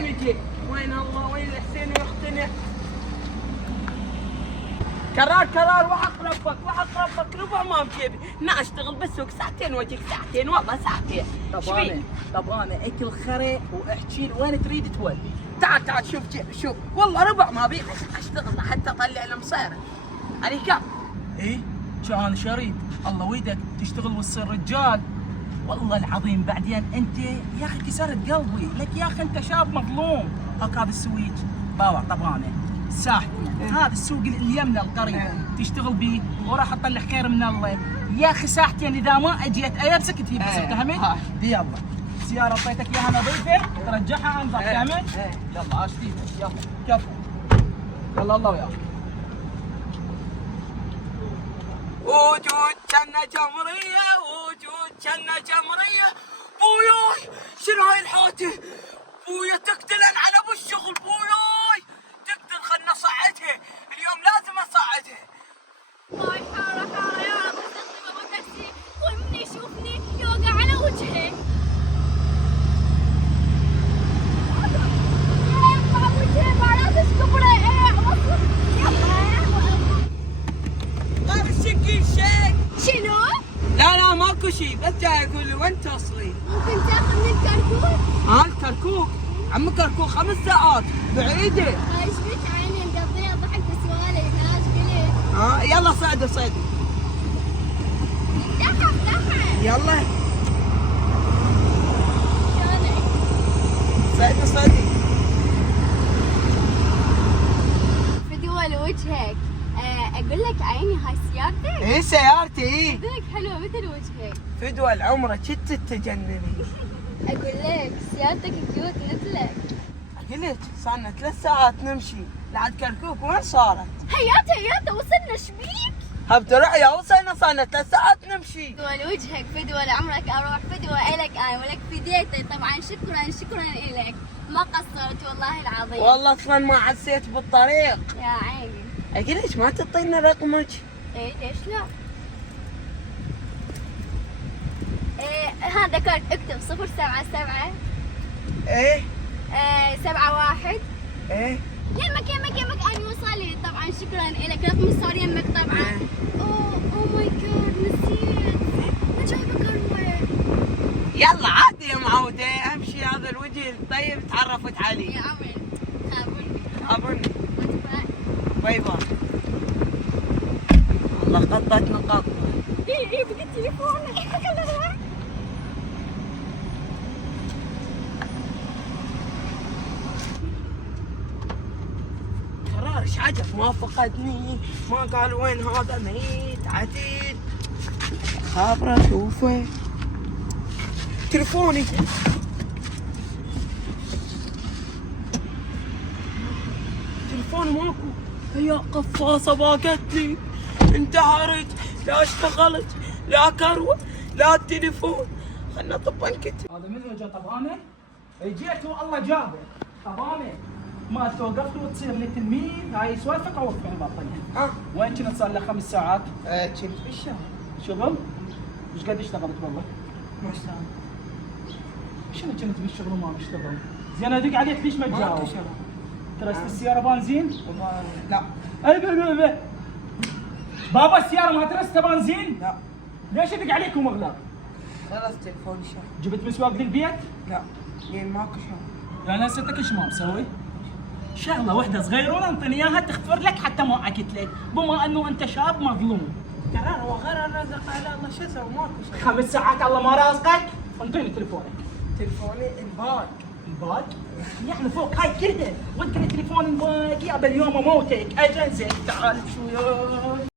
وين يجي؟ وين الله وين الحسين يقتنع؟ كرار وحق ربك ربع ما بجيبي. انا اشتغل بالسوق ساعتين واجيك ساعتين والله ساعتين. طب انا اكل خري واحكي لي وين تريد تولي؟ تعال شوف والله ربع ما بي اشتغل حتى اطلع المصيره. عليك كم؟ ايه كان شريط الله ويدك تشتغل وتصير رجال. والله العظيم بعدين انت يا اخي كسرت قلبي لك يا اخي، انت شاب مظلوم. هاك هذا السويج باوع طبانه ساحتنا هذا السوق اللي يمنا القريب تشتغل بيه وراح اطلع خير من الله. يا اخي ساعتين اذا ما اجيت ايبسك تجيب بس فهمت؟ يلا سياره اعطيتك اياها نظيفه ترجعها انظف فهمت؟ يلا اشتيك يلا كفو يلا الله وياك. وجود جنة جمرية بوياي شنو هاي الحوته؟ بويا تقتلن على ابو الشغل بوياي تقتل خلنا نصعدها اليوم لازم اصعدها. واي حارة يا رب استخدم ابو تاكسي كل من يشوفني يوقع على وجهه. يا وجهه ما لازم تكبره ما بالشكل شيء. شنو؟ لا ماكو شيء بس جاي اقول له وين توصلي؟ ممكن تاخذ من الكركوك؟ الكركوك عم كركوك 5 ساعات بعيدة. ايش بك عيني مقضيها ضحك بسوالف ايش قلت؟ يلا صعدي دخل يلا شلونك؟ صعدي فدوى لوجهك. اقول لك عيني هاي سيارتك؟ ايه سيارتي ايه. صدق حلوه مثل وجهك. فدوى العمرة كنت تجنني. اقول لك سيارتك كيوت مثلك. قلت صارنا 3 ساعات نمشي لعند كركوك وين صارت؟ هياته وصلنا شبيك؟ هبترعيا وصلنا صارنا 3 ساعات نمشي. فدوى لوجهك فدوى لعمرك اروح فدوى الك انا ولك فديتي طبعا شكرا الك ما قصرت والله العظيم. والله اصلا ما عسيت بالطريق. يا عيني. قلت ما تعطينا رقمك؟ ايه ليش لا؟ هذا كارت اكتب 077 ايه 71 ايه يمك انا وصلي طبعا شكرا لك رقمي صار يمك طبعا. اوه ماي جاد نسيت ما جايبه قهوه. يلا عادي يا معودة امشي هذا الوجه الطيب تعرفت عليه. يا عمري خابرني باي باي والله قطتنا قطة. ايه بقيت تليفونك قرار ايش عجب ما فقدني ما قال وين هذا ميت عتيد. خابره اشوفه تليفوني ماكو. هي قفاصة باقتني انتحرت لا اشتغلت لا كروة لا تليفون. خلنا طب انكتب. هذا من جا طبانه؟ جيت والله جابه طبانه ما توقفت وتصير لي تلميذ. هاي سوالفك اوقفني باطنها. وين كنت صار لك 5 ساعات؟ كنت بالشهر شغل؟ ايش قد اشتغلت والله؟ ما اشتغل. شنو كنت بالشغل وما بشتغل؟ زين ادق عليك ليش ما تجاوب؟ ماكو شغل. ترست السيارة بنزين؟ لا اي بابا السيارة ما ترست بنزين؟ لا. ليش ادق عليك ومغلق؟ خلص تليفوني شهر. جبت مسواق للبيت؟ لا لين ماكو شهر. يعني هسه ايش ما مسوي؟ شغله واحده صغيره انطيني اياها تغفر لك حتى ما عكت لك، بما انه انت شاب مظلوم. قرار وغير الرزق على الله شو اسوي ماكو شيء. 5 ساعات الله ما رازقك، انطيني تليفونك. تليفوني الباق. الباق؟ يعني فوق هاي كلها، ودك التليفون الباق يا باليوم اموتك، اجنزل تعال شوي.